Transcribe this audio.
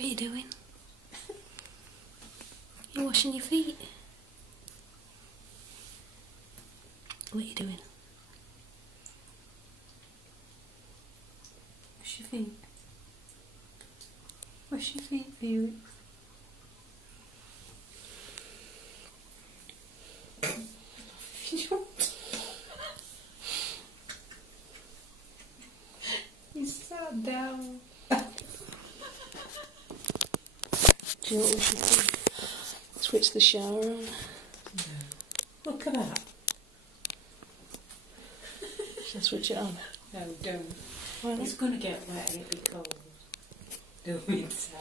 What are you doing? You're washing your feet. What are you doing? Wash your feet. Wash your feet, Felix. You sat down. Do you not wash your feet? Switch the shower on. No. Look at that. Shall I switch it on? No, don't. Why not? It's going to get wet and it'll be cold. Don't be sad.